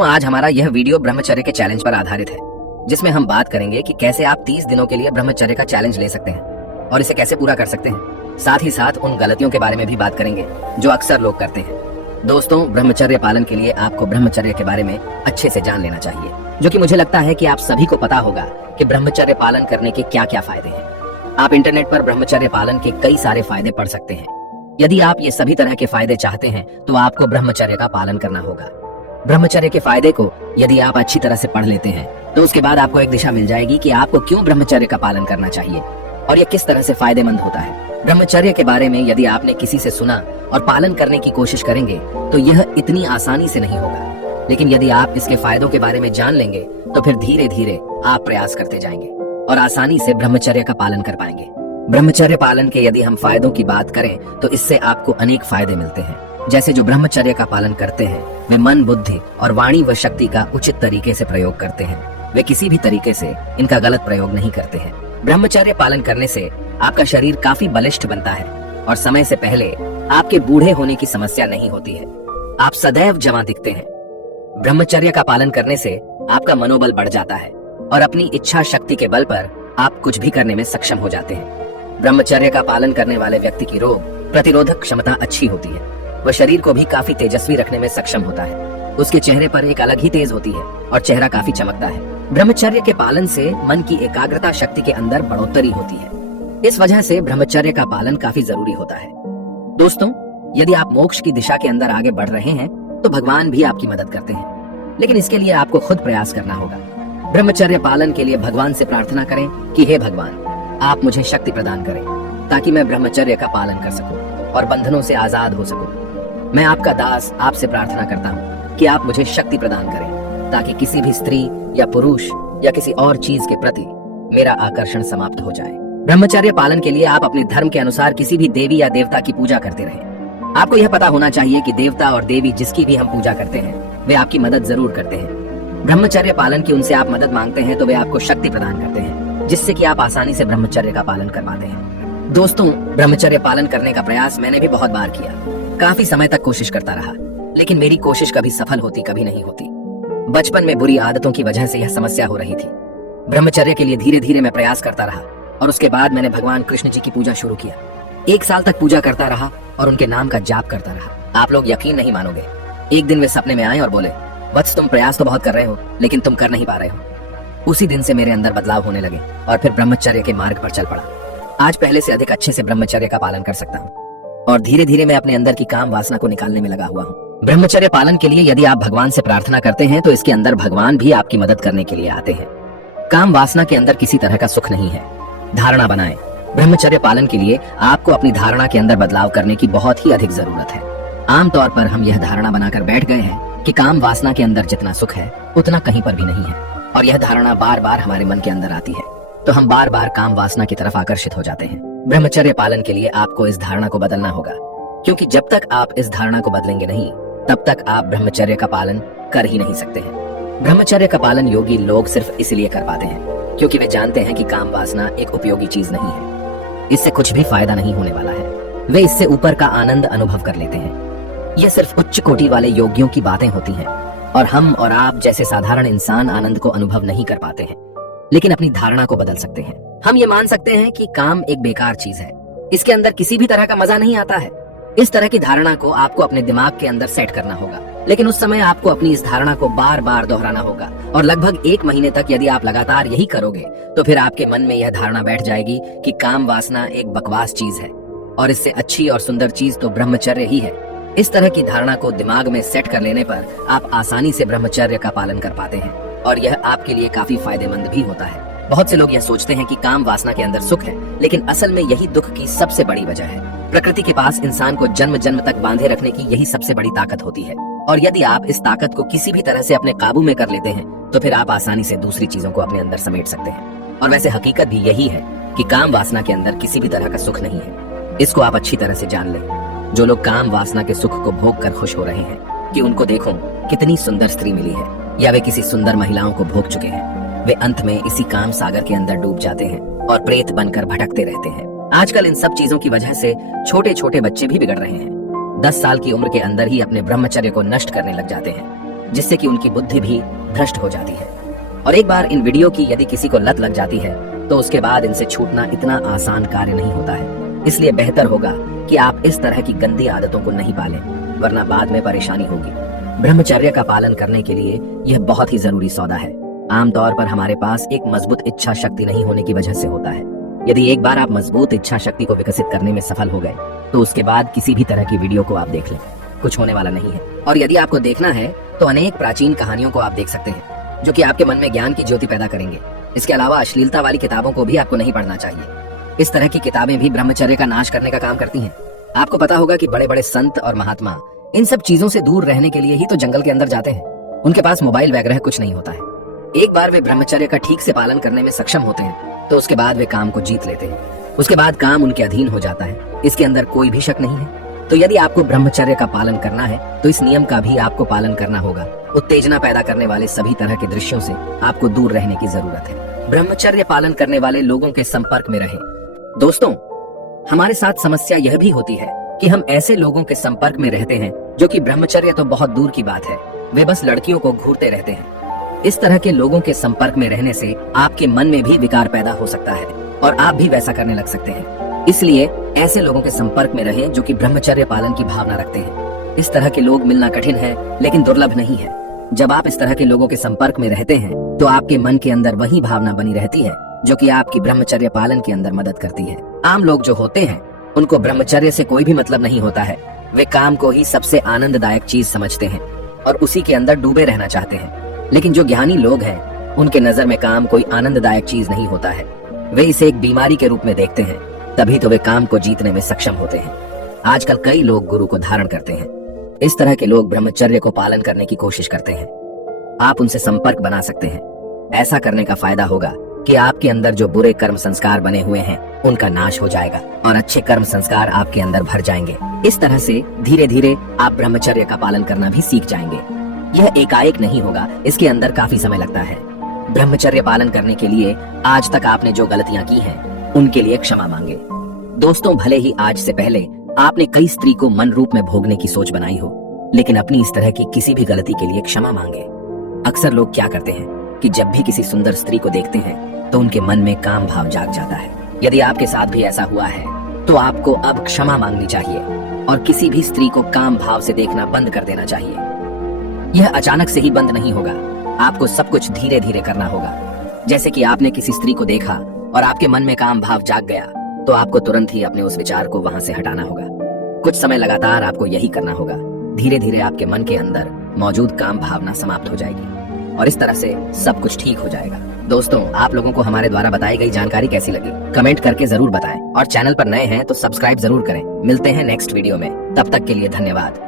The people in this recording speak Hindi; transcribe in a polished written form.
दोस्तों, आज हमारा यह वीडियो ब्रह्मचर्य के चैलेंज पर आधारित है, जिसमें हम बात करेंगे कि कैसे आप 30 दिनों के लिए ब्रह्मचर्य का चैलेंज ले सकते हैं और इसे कैसे पूरा कर सकते हैं। साथ ही साथ उन गलतियों के बारे में भी बात करेंगे जो अक्सर लोग करते हैं। दोस्तों, ब्रह्मचर्य पालन के लिए आपको ब्रह्मचर्य के बारे में अच्छे से जान लेना चाहिए, जो कि मुझे लगता है कि आप सभी को पता होगा कि ब्रह्मचर्य पालन करने के क्या क्या फायदे हैं। आप इंटरनेट पर ब्रह्मचर्य पालन के कई सारे फायदे पढ़ सकते हैं। यदि आप ये सभी तरह के फायदे चाहते हैं तो आपको ब्रह्मचर्य का पालन करना होगा। ब्रह्मचर्य के फायदे को यदि आप अच्छी तरह से पढ़ लेते हैं तो उसके बाद आपको एक दिशा मिल जाएगी कि आपको क्यों ब्रह्मचर्य का पालन करना चाहिए और यह किस तरह से फायदेमंद होता है। ब्रह्मचर्य के बारे में यदि आपने किसी से सुना और पालन करने की कोशिश करेंगे तो यह इतनी आसानी से नहीं होगा, लेकिन यदि आप इसके फायदों के बारे में जान लेंगे तो फिर धीरे धीरे आप प्रयास करते जाएंगे और आसानी से ब्रह्मचर्य का पालन कर पाएंगे। ब्रह्मचर्य पालन के यदि हम फायदों की बात करें तो इससे आपको अनेक फायदे मिलते हैं। जैसे जो ब्रह्मचर्य का पालन करते हैं वे मन, बुद्धि और वाणी व शक्ति का उचित तरीके से प्रयोग करते हैं। वे किसी भी तरीके से इनका गलत प्रयोग नहीं करते हैं। ब्रह्मचर्य पालन करने से आपका शरीर काफी बलिष्ठ बनता है और समय से पहले आपके बूढ़े होने की समस्या नहीं होती है। आप सदैव जवां दिखते हैं। ब्रह्मचर्य का पालन करने से आपका मनोबल बढ़ जाता है और अपनी इच्छा शक्ति के बल पर आप कुछ भी करने में सक्षम हो जाते हैं। ब्रह्मचर्य का पालन करने वाले व्यक्ति की रोग प्रतिरोधक क्षमता अच्छी होती है। वह शरीर को भी काफी तेजस्वी रखने में सक्षम होता है। उसके चेहरे पर एक अलग ही तेज होती है और चेहरा काफी चमकता है। ब्रह्मचर्य के पालन से मन की एकाग्रता शक्ति के अंदर बढ़ोतरी होती है। इस वजह से ब्रह्मचर्य का पालन काफी जरूरी होता है। दोस्तों, यदि आप मोक्ष की दिशा के अंदर आगे बढ़ रहे हैं तो भगवान भी आपकी मदद करते हैं, लेकिन इसके लिए आपको खुद प्रयास करना होगा। ब्रह्मचर्य पालन के लिए भगवान से प्रार्थना करें कि हे भगवान, आप मुझे शक्ति प्रदान करें ताकि मैं ब्रह्मचर्य का पालन कर सकूं और बंधनों से आजाद हो सकूं। मैं आपका दास आपसे प्रार्थना करता हूँ कि आप मुझे शक्ति प्रदान करें ताकि किसी भी स्त्री या पुरुष या किसी और चीज के प्रति मेरा आकर्षण समाप्त हो जाए। ब्रह्मचर्य पालन के लिए आप अपने धर्म के अनुसार किसी भी देवी या देवता की पूजा करते रहें। आपको यह पता होना चाहिए कि देवता और देवी जिसकी भी हम पूजा करते हैं वे आपकी मदद जरूर करते हैं। ब्रह्मचर्य पालन की उनसे आप मदद मांगते हैं तो वे आपको शक्ति प्रदान करते हैं, जिससे कि आप आसानी से ब्रह्मचर्य का पालन कर पाते हैं। दोस्तों, ब्रह्मचर्य पालन करने का प्रयास मैंने भी बहुत बार किया। काफी समय तक कोशिश करता रहा, लेकिन मेरी कोशिश कभी सफल होती कभी नहीं होती। बचपन में बुरी आदतों की वजह से यह समस्या हो रही थी। ब्रह्मचर्य के लिए धीरे धीरे मैं प्रयास करता रहा और उसके बाद मैंने भगवान कृष्ण जी की पूजा शुरू किया। 1 साल तक पूजा करता रहा और उनके नाम का जाप करता रहा। आप लोग यकीन नहीं मानोगे, एक दिन वे सपने में आए और बोले, वत्स, तुम प्रयास तो बहुत कर रहे हो लेकिन तुम कर नहीं पा रहे हो। उसी दिन से मेरे अंदर बदलाव होने लगे और फिर ब्रह्मचर्य के मार्ग पर चल पड़ा। आज पहले से अधिक अच्छे से ब्रह्मचर्य का पालन कर सकता हूँ और धीरे धीरे मैं अपने अंदर की काम वासना को निकालने में लगा हुआ हूँ। ब्रह्मचर्य पालन के लिए यदि आप भगवान से प्रार्थना करते हैं तो इसके अंदर भगवान भी आपकी मदद करने के लिए आते हैं। काम वासना के अंदर किसी तरह का सुख नहीं है। धारणा बनाएं। ब्रह्मचर्य पालन के लिए आपको अपनी धारणा के अंदर बदलाव करने की बहुत ही अधिक जरूरत है। आमतौर पर हम यह धारणा बनाकर बैठ गए हैं कि काम वासना के अंदर जितना सुख है उतना कहीं पर भी नहीं है, और यह धारणा बार बार हमारे मन के अंदर आती है तो हम बार बार काम वासना की तरफ आकर्षित हो जाते हैं। ब्रह्मचर्य पालन के लिए आपको इस धारणा को बदलना होगा, क्योंकि जब तक आप इस धारणा को बदलेंगे नहीं तब तक आप ब्रह्मचर्य का पालन कर ही नहीं सकते हैं। ब्रह्मचर्य का पालन योगी लोग सिर्फ इसलिए कर पाते हैं क्योंकि वे जानते हैं कि काम वासना एक उपयोगी चीज नहीं है, इससे कुछ भी फायदा नहीं होने वाला है। वे इससे ऊपर का आनंद अनुभव कर लेते हैं। यह सिर्फ उच्च कोटि वाले योगियों की बातें होती हैं और हम और आप जैसे साधारण इंसान आनंद को अनुभव नहीं कर पाते हैं, लेकिन अपनी धारणा को बदल सकते हैं। हम ये मान सकते हैं कि काम एक बेकार चीज है, इसके अंदर किसी भी तरह का मजा नहीं आता है। इस तरह की धारणा को आपको अपने दिमाग के अंदर सेट करना होगा, लेकिन उस समय आपको अपनी इस धारणा को बार बार दोहराना होगा और लगभग 1 महीने तक यदि आप लगातार यही करोगे तो फिर आपके मन में यह धारणा बैठ जाएगी कि काम वासना एक बकवास चीज है और इससे अच्छी और सुंदर चीज तो ब्रह्मचर्य ही है। इस तरह की धारणा को दिमाग में सेट कर लेने पर आप आसानी से ब्रह्मचर्य का पालन कर पाते हैं और यह आपके लिए काफी फायदेमंद भी होता है। बहुत से लोग यह सोचते हैं कि काम वासना के अंदर सुख है, लेकिन असल में यही दुख की सबसे बड़ी वजह है। प्रकृति के पास इंसान को जन्म जन्म तक बांधे रखने की यही सबसे बड़ी ताकत होती है, और यदि आप इस ताकत को किसी भी तरह से अपने काबू में कर लेते हैं तो फिर आप आसानी से दूसरी चीजों को अपने अंदर समेट सकते हैं। और वैसे हकीकत भी यही है कि काम वासना के अंदर किसी भी तरह का सुख नहीं है। इसको आप अच्छी तरह से जान लें। जो लोग काम वासना के सुख को भोग कर खुश हो रहे हैं कि उनको देखो कितनी सुंदर स्त्री मिली है, या वे किसी सुंदर महिलाओं को भोग चुके हैं, वे अंत में इसी काम सागर के अंदर डूब जाते हैं और प्रेत बनकर भटकते रहते हैं। आजकल इन सब चीजों की वजह से छोटे छोटे बच्चे भी बिगड़ रहे हैं। 10 साल की उम्र के अंदर ही अपने ब्रह्मचर्य को नष्ट करने लग जाते हैं। जिससे कि उनकी बुद्धि भी भ्रष्ट हो जाती है। और एक बार इन वीडियो की यदि किसी को लत लग जाती है तो उसके बाद इनसे छूटना इतना आसान कार्य नहीं होता है। इसलिए बेहतर होगा कि आप इस तरह की गंदी आदतों को नहीं पालें, वरना बाद में परेशानी होगी। ब्रह्मचर्य का पालन करने के लिए यह बहुत ही जरूरी सौदा है। आमतौर पर हमारे पास एक मजबूत इच्छा शक्ति नहीं होने की वजह से होता है। यदि एक बार आप मजबूत इच्छा शक्ति को विकसित करने में सफल हो गए तो उसके बाद किसी भी तरह की वीडियो को आप देख लें, कुछ होने वाला नहीं है। और यदि आपको देखना है तो अनेक प्राचीन कहानियों को आप देख सकते हैं जो कि आपके मन में ज्ञान की ज्योति पैदा करेंगे। इसके अलावा अश्लीलता वाली किताबों को भी आपको नहीं पढ़ना चाहिए। इस तरह की किताबें भी ब्रह्मचर्य का नाश करने का काम करती हैं। आपको पता होगा कि बड़े बड़े संत और महात्मा इन सब चीजों से दूर रहने के लिए ही तो जंगल के अंदर जाते हैं। उनके पास मोबाइल वगैरह कुछ नहीं होता है। एक बार वे ब्रह्मचर्य का ठीक से पालन करने में सक्षम होते हैं तो उसके बाद वे काम को जीत लेते हैं। उसके बाद काम उनके अधीन हो जाता है, इसके अंदर कोई भी शक नहीं है। तो यदि आपको ब्रह्मचर्य का पालन करना है तो इस नियम का भी आपको पालन करना होगा। उत्तेजना पैदा करने वाले सभी तरह के दृश्यों से आपको दूर रहने की जरूरत है। ब्रह्मचर्य पालन करने वाले लोगों के संपर्क में रहें। दोस्तों, हमारे साथ समस्या यह भी होती है कि हम ऐसे लोगों के संपर्क में रहते हैं जो कि ब्रह्मचर्य तो बहुत दूर की बात है, वे बस लड़कियों को घूरते रहते हैं। इस तरह के लोगों के संपर्क में रहने से आपके मन में भी विकार पैदा हो सकता है और आप भी वैसा करने लग सकते हैं। इसलिए ऐसे लोगों के संपर्क में रहें जो कि ब्रह्मचर्य पालन की भावना रखते हैं। इस तरह के लोग मिलना कठिन है लेकिन दुर्लभ नहीं है। जब आप इस तरह के लोगों के संपर्क में रहते हैं तो आपके मन के अंदर वही भावना बनी रहती है जो कि आपकी ब्रह्मचर्य पालन के अंदर मदद करती है। आम लोग जो होते हैं उनको ब्रह्मचर्य से कोई भी मतलब नहीं होता है। वे काम को ही सबसे आनंददायक चीज समझते हैं और उसी के अंदर डूबे रहना चाहते हैं। लेकिन जो ज्ञानी लोग हैं उनके नजर में काम कोई आनंददायक चीज नहीं होता है। वे इसे एक बीमारी के रूप में देखते हैं, तभी तो वे काम को जीतने में सक्षम होते हैं। आजकल कई लोग गुरु को धारण करते हैं। इस तरह के लोग ब्रह्मचर्य को पालन करने की कोशिश करते हैं। आप उनसे संपर्क बना सकते हैं। ऐसा करने का फायदा होगा कि आपके अंदर जो बुरे कर्म संस्कार बने हुए हैं उनका नाश हो जाएगा और अच्छे कर्म संस्कार आपके अंदर भर जाएंगे। इस तरह से धीरे धीरे आप ब्रह्मचर्य का पालन करना भी सीख जाएंगे। यह एकाएक नहीं होगा, इसके अंदर काफी समय लगता है। ब्रह्मचर्य पालन करने के लिए आज तक आपने जो गलतियां की हैं उनके लिए क्षमा मांगे। दोस्तों, भले ही आज से पहले आपने कई स्त्री को मन रूप में भोगने की सोच बनाई हो, लेकिन अपनी इस तरह की किसी भी गलती के लिए क्षमा मांगे। अक्सर लोग क्या करते हैं कि जब भी किसी सुंदर स्त्री को देखते हैं तो उनके मन में काम भाव जाग जाता है। यदि आपके साथ भी ऐसा हुआ है तो आपको अब क्षमा मांगनी चाहिए और किसी भी स्त्री को काम भाव से देखना बंद कर देना चाहिए। यह अचानक से ही बंद नहीं होगा, आपको सब कुछ धीरे धीरे करना होगा। जैसे कि आपने किसी स्त्री को देखा और आपके मन में काम भाव जाग गया तो आपको तुरंत ही अपने उस विचार को वहां से हटाना होगा। कुछ समय लगातार आपको यही करना होगा। धीरे धीरे आपके मन के अंदर मौजूद काम भावना समाप्त हो जाएगी और इस तरह से सब कुछ ठीक हो जाएगा। दोस्तों, आप लोगों को हमारे द्वारा बताई गई जानकारी कैसी लगी कमेंट करके जरूर बताएं और चैनल पर नए हैं तो सब्सक्राइब जरूर करें। मिलते हैं नेक्स्ट वीडियो में, तब तक के लिए धन्यवाद।